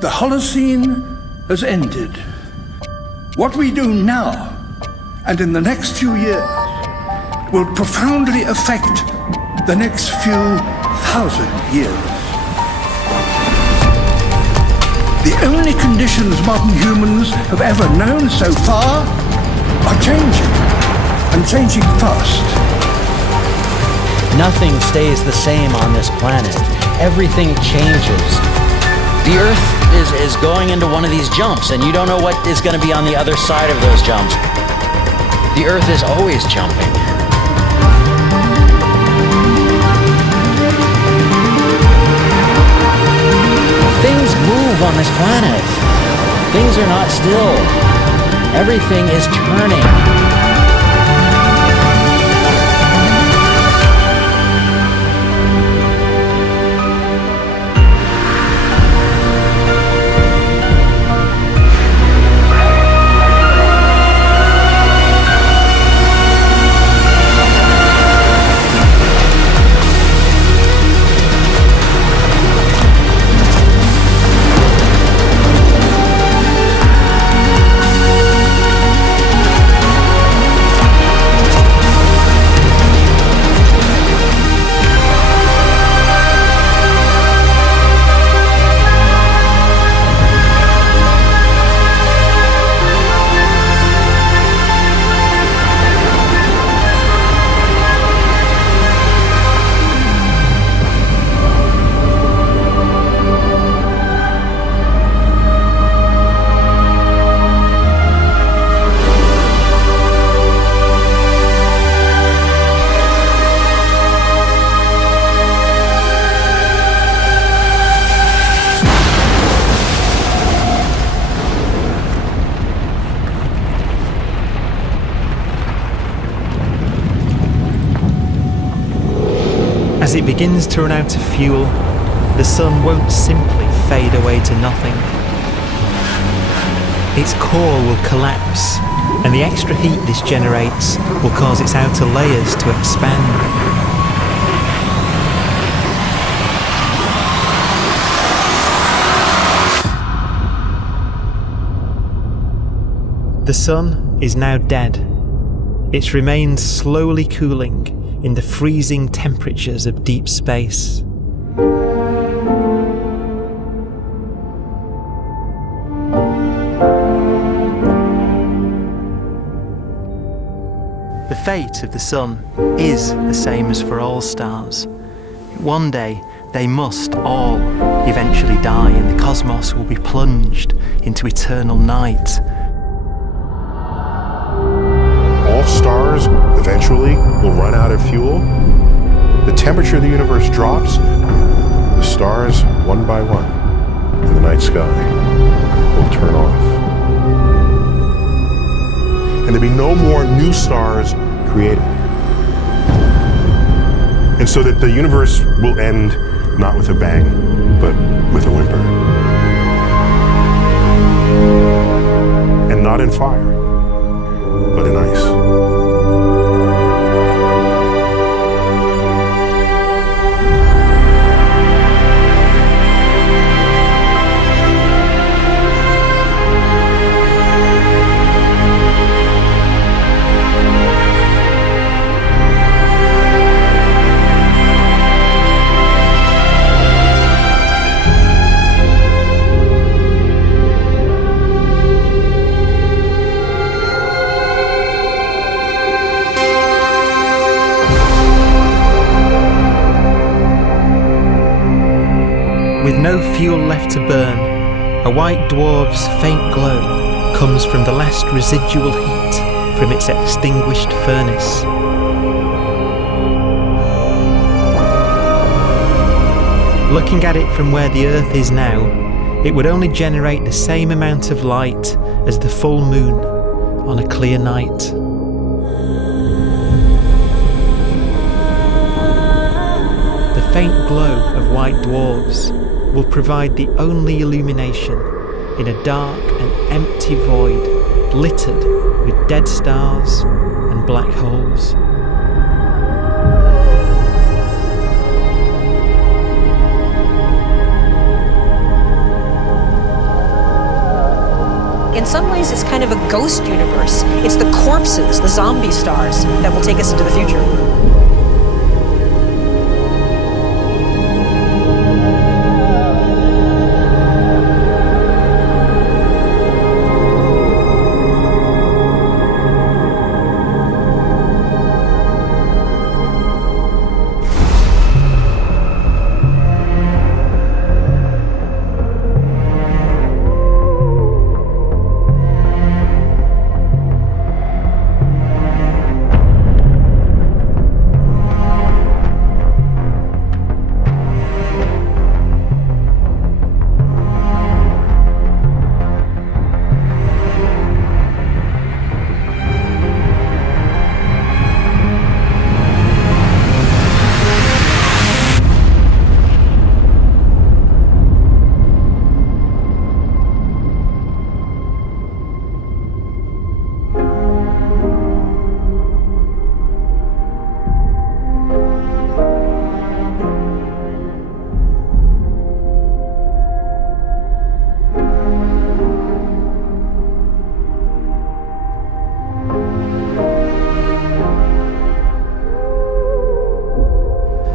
The Holocene has ended. What we do now, and in the next few years, will profoundly affect the next few thousand years. The only conditions modern humans have ever known so far are changing, and changing fast. Nothing stays the same on this planet. Everything changes. The Earth is going into one of these jumps, and you don't know what is going to be on the other side of those jumps. The Earth is always jumping. Things move on this planet. Things are not still. Everything is turning. As it begins to run out of fuel, the sun won't simply fade away to nothing. Its core will collapse, and the extra heat this generates will cause its outer layers to expand. The sun is now dead. Its remains slowly cooling in the freezing temperatures of deep space. The fate of the sun is the same as for all stars. One day, they must all eventually die, and the cosmos will be plunged into eternal night. All stars eventually will run out of fuel. The temperature of the universe drops. The stars, one by one, in the night sky, will turn off. And there'll be no more new stars created. And so that the universe will end not with a bang, but with a whimper. And not in fire, but in ice. With no fuel left to burn, a white dwarf's faint glow comes from the last residual heat from its extinguished furnace. Looking at it from where the Earth is now, it would only generate the same amount of light as the full moon on a clear night. The faint glow of white dwarfs will provide the only illumination in a dark and empty void littered with dead stars and black holes. ways, it's kind of a ghost universe. It's the corpses, the zombie stars, that will take us into the future.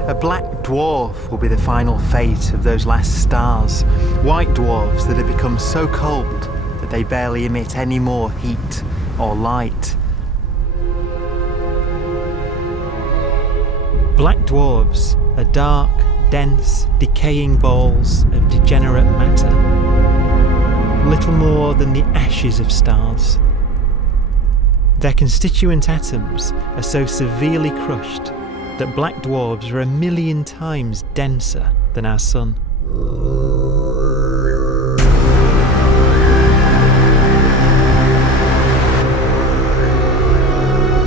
A black dwarf will be the final fate of those last stars. White dwarfs that have become so cold that they barely emit any more heat or light. Black dwarfs are dark, dense, decaying balls of degenerate matter, little more than the ashes of stars. Their constituent atoms are so severely crushed that black dwarfs are 1,000,000 times denser than our sun.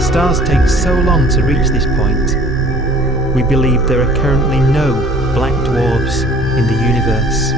Stars take so long to reach this point, we believe there are currently no black dwarfs in the universe.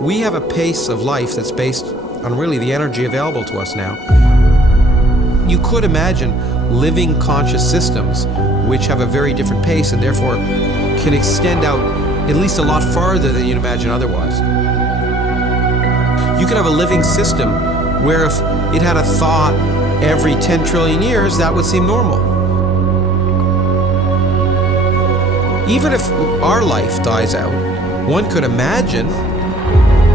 We have a pace of life that's based on really the energy available to us now. You could imagine living conscious systems which have a very different pace and therefore can extend out at least a lot farther than you'd imagine otherwise. You could have a living system where if it had a thought every 10 trillion years, that would seem normal. Even if our life dies out, one could imagine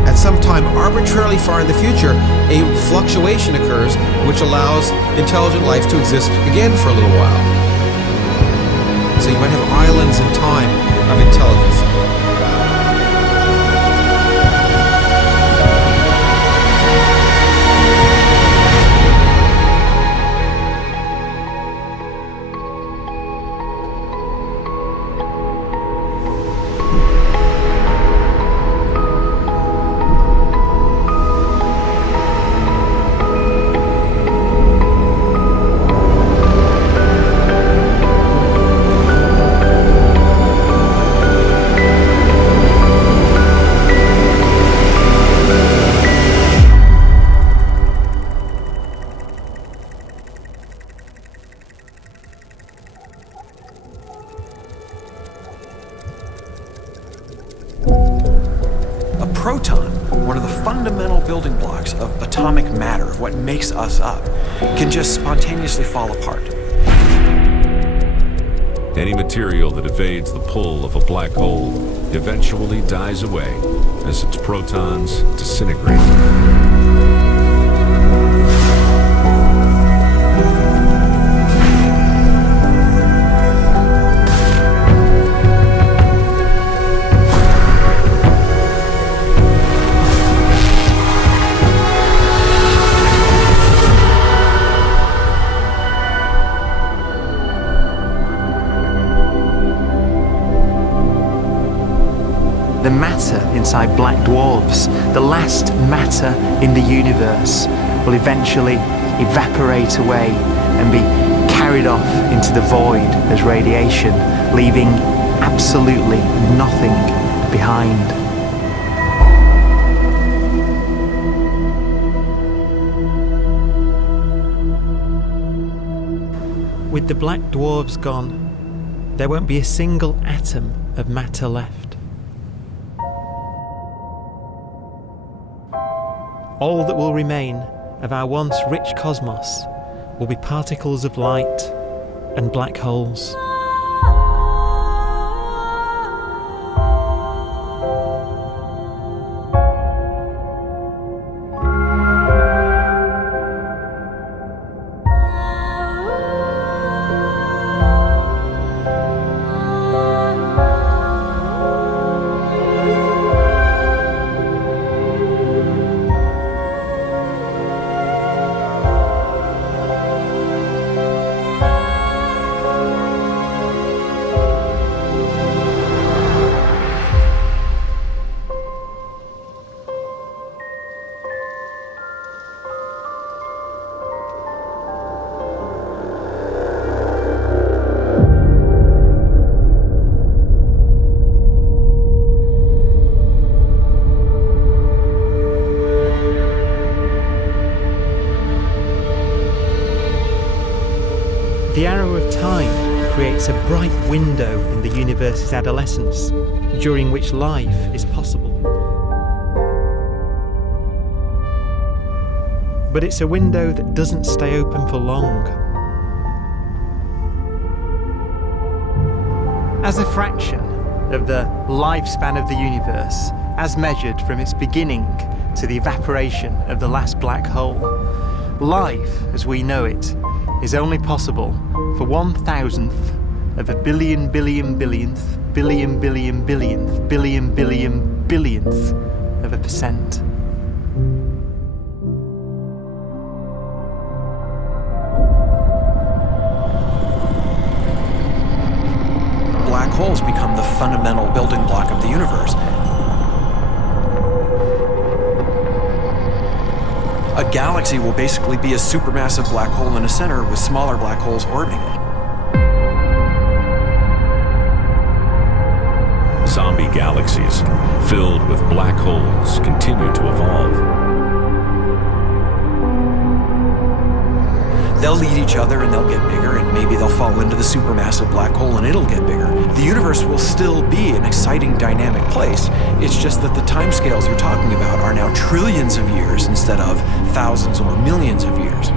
at some time arbitrarily far in the future, a fluctuation occurs which allows intelligent life to exist again for a little while. So you might have islands in time of intelligence. proton, one of the fundamental building blocks of atomic matter, of what makes us up, can just spontaneously fall apart. Any material that evades the pull of a black hole eventually dies away as its protons disintegrate. The matter inside black dwarfs, the last matter in the universe, will eventually evaporate away and be carried off into the void as radiation, leaving absolutely nothing behind. With the black dwarfs gone, there won't be a single atom of matter left. All that will remain of our once rich cosmos will be particles of light and black holes. The arrow of time creates a bright window in the universe's adolescence, during which life is possible. But it's a window that doesn't stay open for long. As a fraction of the lifespan of the universe, as measured from its beginning to the evaporation of the last black hole, life, as we know it, is only possible for 1,000th of a billion billionth billion billion billionth billion billion billionth of a percent. Black holes become the fundamental building block of the universe. A galaxy will basically be a supermassive black hole in a center with smaller black holes orbiting it. Zombie galaxies filled with black holes continue to evolve. They'll eat each other and they'll get bigger, and maybe they'll fall into the supermassive black hole and it'll get bigger. The universe will still be an exciting, dynamic place. It's just that the timescales you're talking about are now trillions of years instead of thousands or millions of years.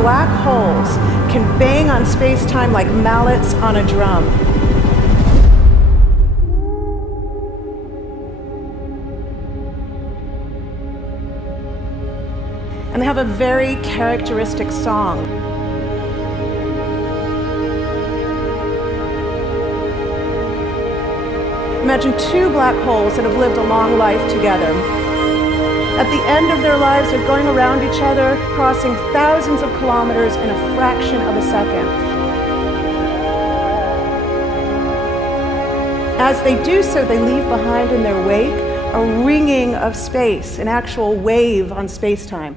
Black holes can bang on space-time like mallets on a drum. And they have a very characteristic song. Imagine two black holes that have lived a long life together. At the end of their lives, they're going around each other, crossing thousands of kilometers in a fraction of a second. As they do so, they leave behind in their wake a ringing of space, an actual wave on space-time.